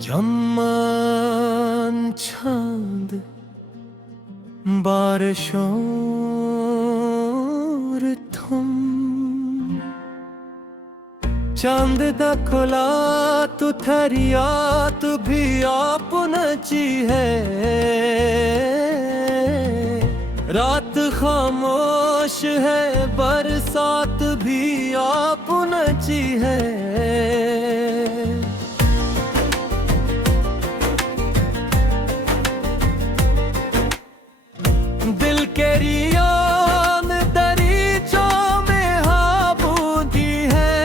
चमन छांद बारिशों थम चांद दा खोला तू थरिया तू भी आपनची है। रात खामोश है बरसात भी आपनची है। दिल के रियान दरीचों में हाबूदी है।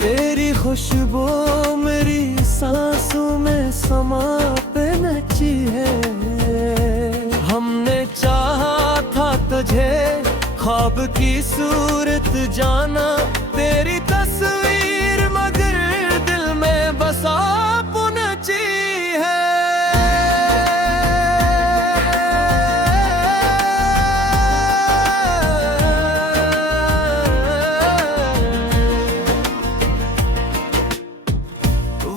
तेरी खुशबू मेरी सांसों में समा पे नची है। हमने चाहा था तुझे ख्वाब की सूरत जाना, तेरी तस्वीर मगर दिल में बसा पुनची है।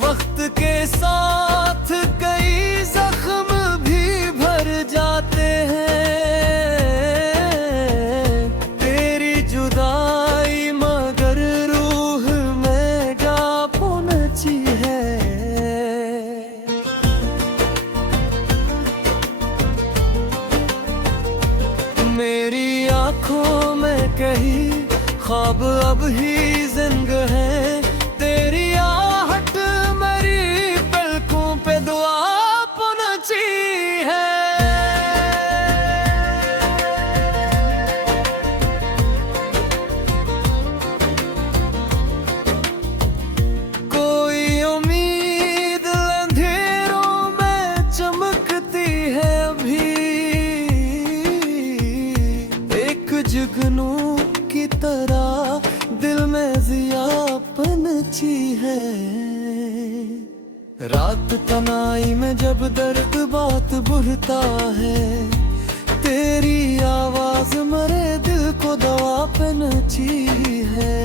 वक्त के साथ कई जख्म भी भर जाते हैं। तेरी जुदाई मगर रूह में जा पहुंची है। मेरी आंखों में कही ख्वाब अब ही जिंग है। तेरी आहट मेरी पलकों पे दुआ पहुंची है। कोई उम्मीद अंधेरों में चमकती है अभी। एक जुगनू की तरह दिल में जिया पनची है। रात तनाई में जब दर्द बात बुढ़ता है, तेरी आवाज मरे दिल को दवा पनची है।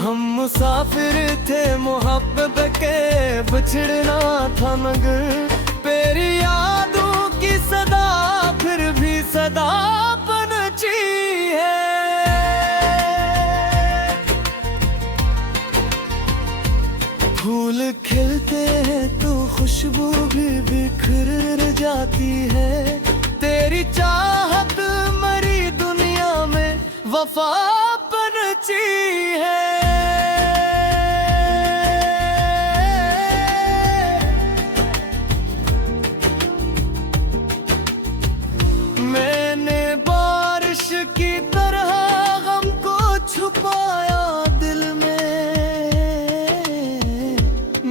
हम मुसाफिर थे मोहब्बत के, बिछड़ना था मगर तेरी यादों की सदा फिर भी सदा पनची है। फूल खिलते हैं तो खुशबू भी बिखर जाती है। तेरी चाहत मरी दुनिया में वफा पनची है। मैंने बारिश की तरह गम को छुपाया दिल में।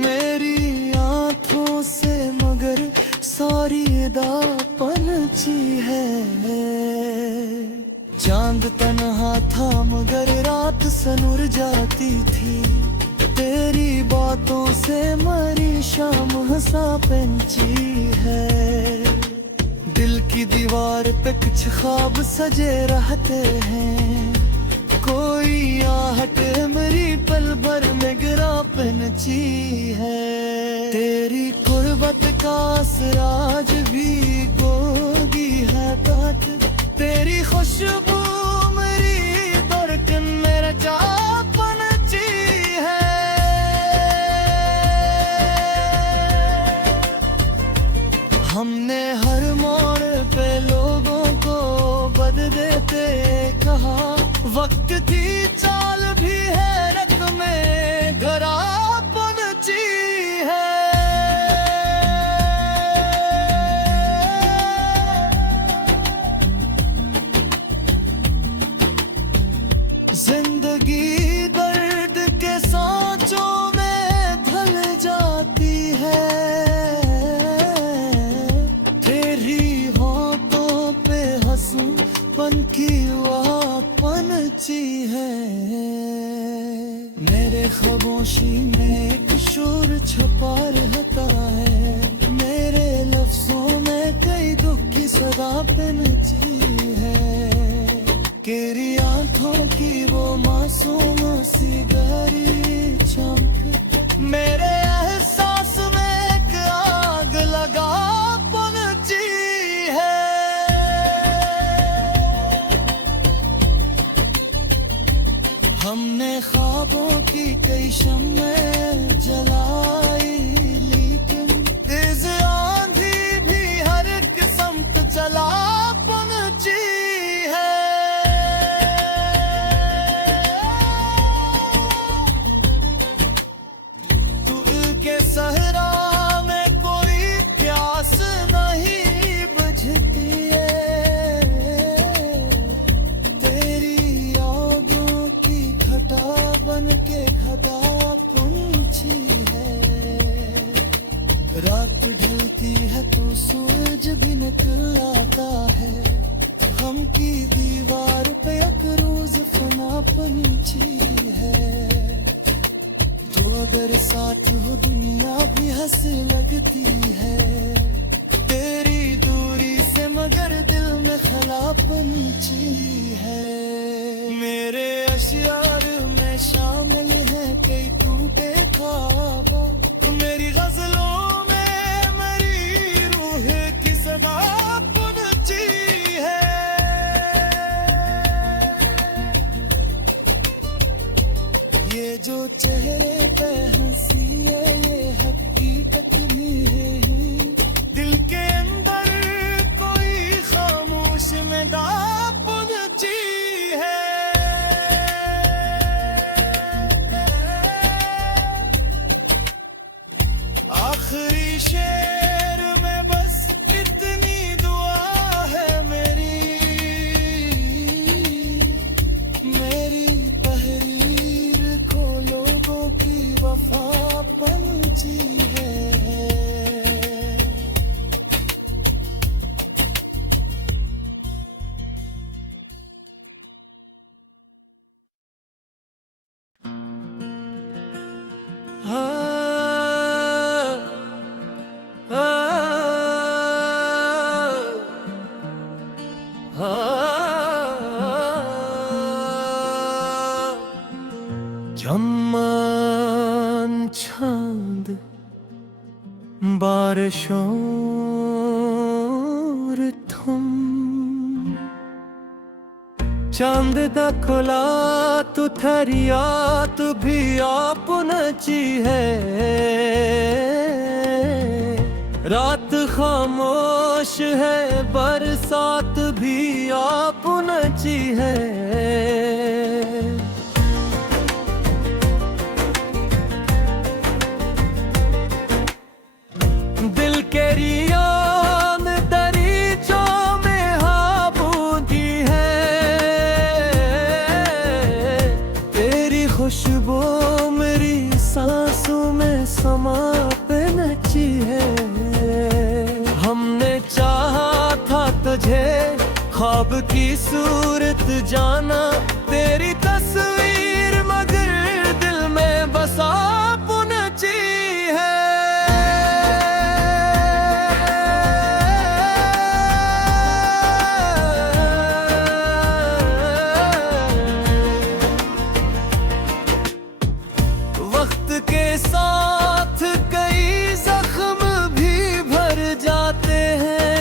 मेरी आंखों से मगर सारी अदा पनची है। चांद तन्हा था मगर रात सनुर जाती थी। तेरी बातों से मरी शाम हंसा पंची है। दिल की दीवार पे कुछ ख्वाब सजे रहते हैं। कोई आहट मेरी पल भर में गिरा पनची है। तेरी कुर्बत का असराज भी गोगी है तात। तेरी खुशबू मेरी धड़कन मेरा जा पनची है। हमने हर मोड़ पे लोगों को बद देते कहा। वक्त थी चाल भी है रक में गरा पनची है। जिंदगी दर्द के सांचों में ढल जाती है। तेरी होठों पे हंसूं पन की पनची है। मेरे खामोशी में एक शोर छुपा रहता है। मेरे लफ्जों में कई दुख की सदा पनची है। तेरी आंखों की वो मासूम सी गहरी चमक परचम में जलाई, लेकिन इस आंधी भी हर किस्मत चला पहुंची है। दिल के सहरा में कोई प्यास नहीं बुझती है, तेरी यादों की घटा बन के घटा पहुंची है। रात ढलती है तो सूरज भी निकल आता है, हम की दीवार पे एक रोज फना पंछी है। तो अगर साथ हो दुनिया भी हंस लगती है, तेरी दूरी से मगर दिल में खला पंछी है। मेरे अशियार में शामिल है कई टूटे ख्वाब, मेरी गजलों में मेरी रूह की सदा पहुंची है। ये जो चेहरे पे हंसी है ये हकीकत में है, दिल के अंदर कोई खामोश में दा पहुंची है। आखिरी शेर में बस इतनी दुआ है मेरी तहरीर को लोगों की वफा पंछी है। जम्मान छांद बारिशों थम चांद दा खुला तू थरिया तू भी आपनची है। रात खामोश है बरसात भी आपनची है। दिल के रियान दरीचों में हाबूदी है, तेरी खुशबू मेरी सांसों में समा पे नची है। हमने चाहा था तुझे ख्वाब की सूरत जाना, तेरी तस्वीर मगर दिल में बसा पहुंची है। वक्त के साथ कई जख्म भी भर जाते हैं,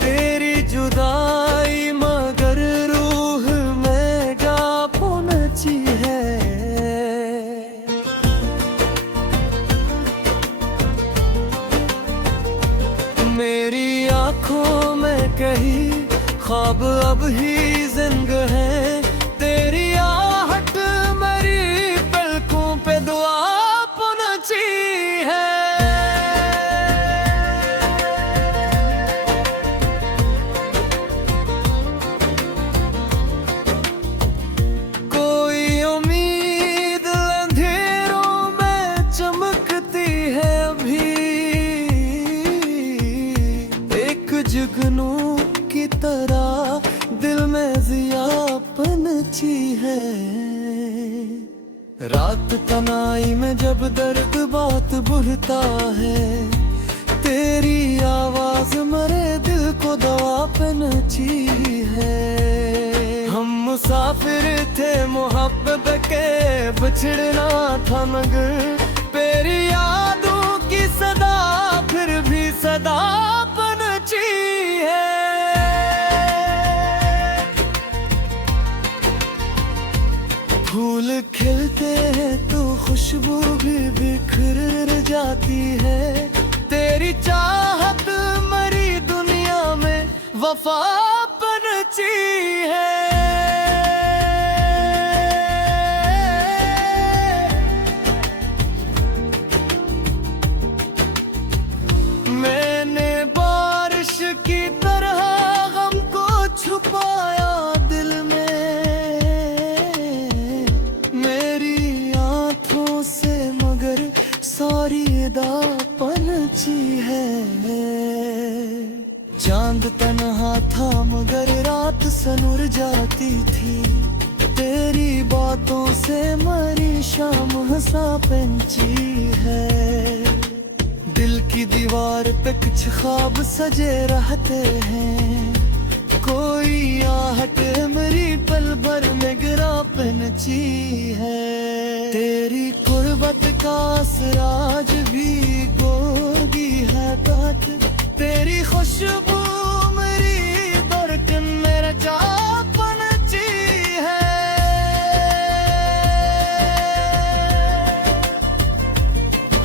तेरी जुदाई मगर रूह में जा पहुंची है। मेरी आंखों में कही ख्वाब अब ही जिंग है, तेरी आहट मेरी पलकों पे दुआ पहुंची है। कोई उम्मीद अंधेरों में चमकती है अभी, एक जुगनू की तरह दिल में जिया पनची है। रात तनाई में जब दर्द बात बुझता है, तेरी आवाज मरे दिल को दवा पनची है। हम मुसाफिर थे मोहब्बत के बिछड़ना था मगर, तेरी यादों की सदा फिर भी सदा पनची है। फूल खिलते हैं तो खुशबू भी बिखर जाती है। तेरी चाहत मरी दुनिया में वफा बनती है। मैंने बारिश की तरह गम को छुपाया दिल में, मेरी आंखों से मगर सारी अदा पनची है। चांद तन्हा था मगर रात सनुर जाती थी। तेरी बातों से मरी शाम हंसा पंछी है। दिल की दीवार पे कुछ ख्वाब सजे रहते हैं। कोई आहट मेरी पल भर में गिरा पंछी है। तेरी कुर्बत का असराज भी गोगी है तात। तेरी खुशबू मेरी धड़कन मेरा चाह पंछी है।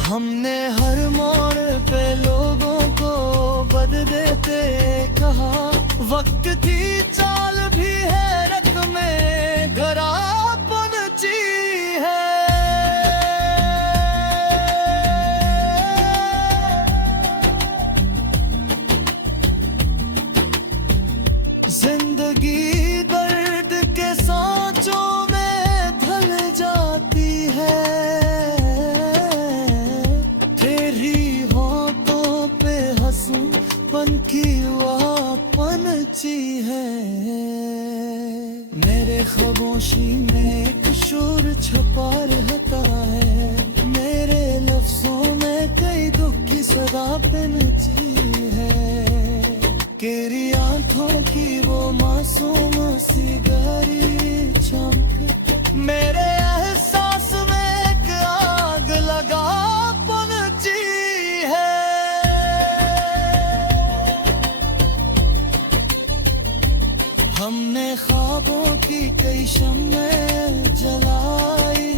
हमने हर मोड़ पे लोगों को बद देते कहा। वक्त थी चाल भी है रख में घरा पंछी है। जिंदगी दर्द के सांचों में ढल जाती है। तेरी होठों पे हंसूं पन की पंछी है। मेरे खामोशी में एक शोर छुपा रहता है। मेरे लफ्जों में कई दुख की सदा पंछी है। तेरी आंखों की वो मासूम सी गहरी चमक मेरे एहसास में एक आग लगा पंछी है। हमने ख्वाबों की कई शम्में जलाई,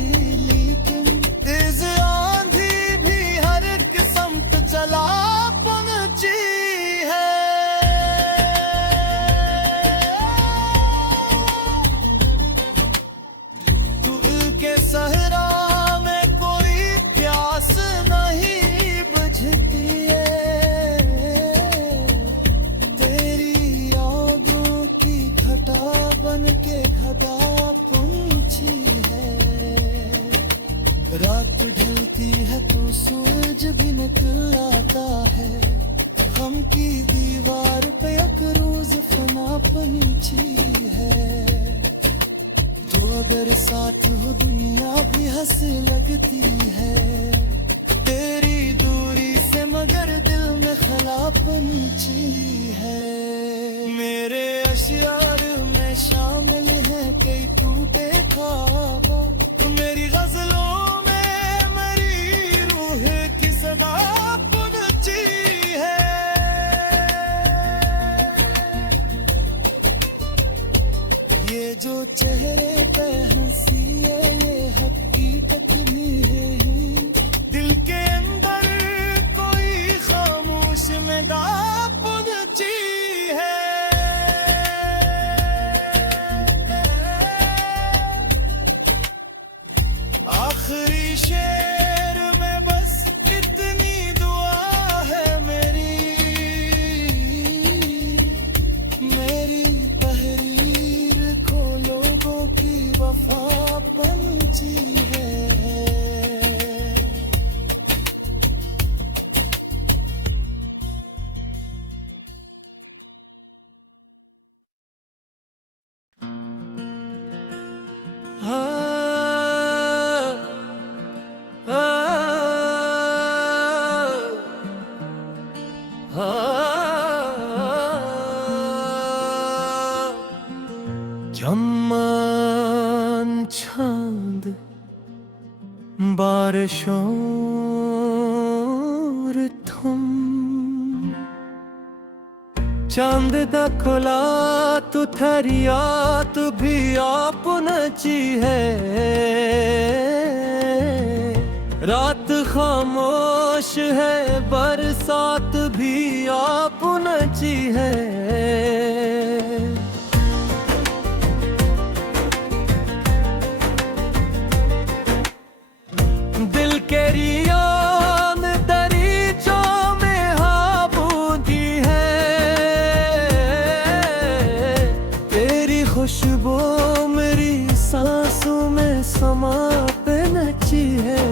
लेकिन इस आंधी भी हर एक समत चला पंछी है। सहरा में कोई प्यास नहीं बुझती है। तेरी यादों की घटा बन के घटा पंछी है। रात ढलती है तो सूरज भी निकल आता है। गम की दीवार पे एक रोज फना पंछी है। तो अगर साथ हो दुनिया भी हंस लगती है। तेरी दूरी से मगर दिल में खला पंछी है। मेरे अशियार में शामिल है कई टूटे ख्वाब। मेरी गजलों में मेरी रूह की सदा पंछी है। ये जो चेहरे पे हंसी है ये हकीकत नहीं। दिल के अंदर कोई खामोश में दा पंछी है। आखिरी शेर में बस इतनी दुआ है मेरी। मेरी तहरीर को लोगों की वफा पंछी है। जम्मान छांद बारिशों थम चांद दा खोला तू थरिया तू भी आप नची है। रात खामोश है बरसात भी आप नची है। दिल के रियान दरीचों में हाबूदी है। तेरी खुशबू मेरी सांसों में समा पे नची है।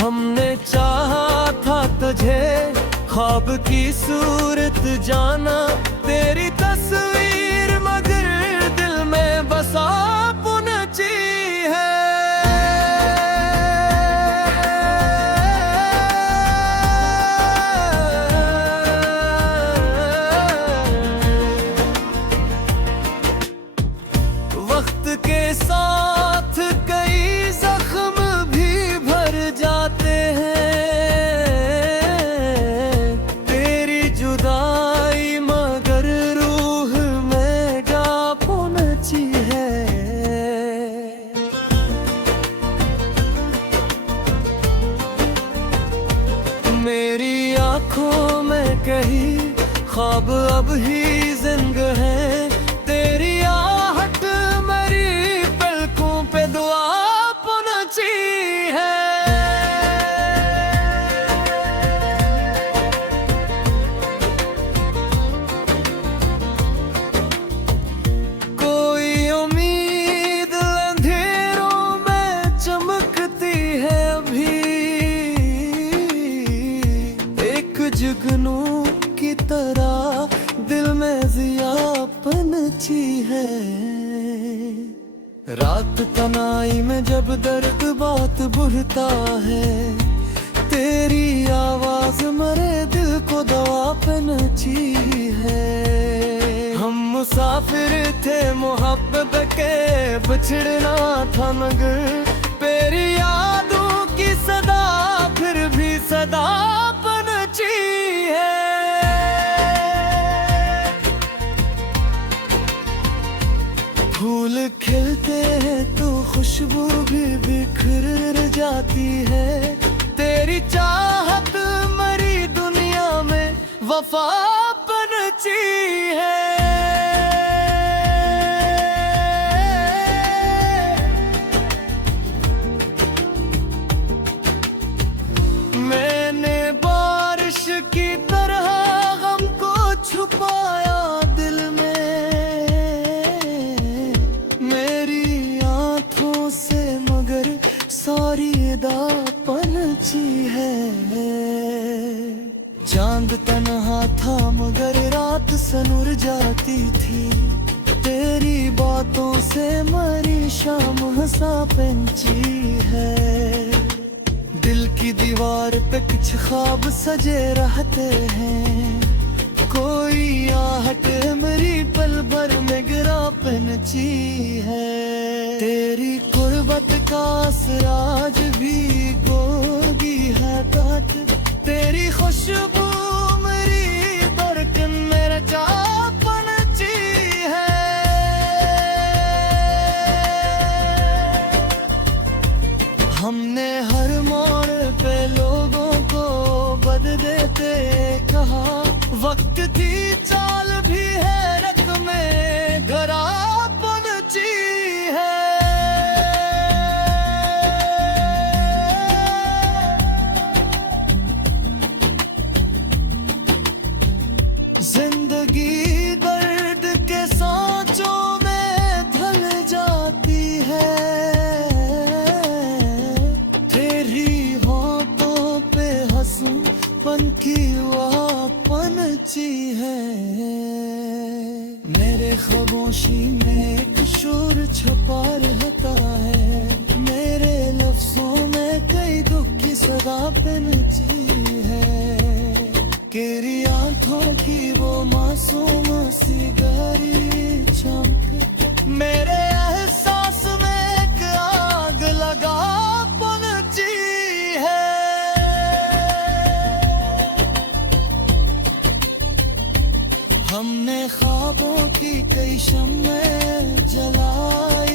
हमने चाहा था तुझे ख्वाब की सूरत जाना, तेरी तस्वीर मगर दिल में बसा पुनची है। वक्त के साथ कई जख्म भी भर जाते हैं। तेरी जुदाई मगर रूह में जा पहुंची है। मेरी आंखों में कही ख्वाब अब ही जिंग है। तेरी आहट मेरी पलकों पे दुआ पहुंची है। कोई उम्मीद अंधेरों में चमकती है अभी, एक जुगनू की तरह दिल में जिया पनची है। रात तनाई में जब दर्द बात बुढ़ता है, तेरी आवाज मरे दिल को दवा पनची है। हम मुसाफिर थे मोहब्बत के बिछड़ना था मगर, तेरी यादों की सदा फिर भी सदा पनची है। फूल खिलते हैं तो खुशबू भी बिखर जाती है। तेरी चाहत मरी दुनिया में वफा पनची है। मैंने बारिश की तरह गम को छुपाया दिल में। मेरी आंखों से मगर सारी अदा पनची है। चांद तन्हा था मगर रात सनुर जाती थी। तेरी बातों से मरी शाम हंसा पंची है। दिल की दीवार पे कुछ ख्वाब सजे रहते हैं। कोई आहट मेरी पल भर में गिरा पनची है। तेरी कुर्बत का असराज भी गोगी है काट। तेरी खुशबू मेरी बरकन मेरा चा पनची है। हमने हर मोड़ पे लोगों को बद देते कहा, वक्त थी चाल भी है रख में घरा पनची है। जिंदगी दर्द के सांचों में ढल जाती है। तेरी होठों पे हंसूं पन की वहाँ पनची है। मेरे खामोशी में एक शोर छुपा रहता है। मेरे लफ्जों में कई दुख की सदा पनची है। तेरी आंखों की वो मासूम सी गहरी चमक मेरे एहसास में एक आग लगा पनची है। की कई शम्में जलाई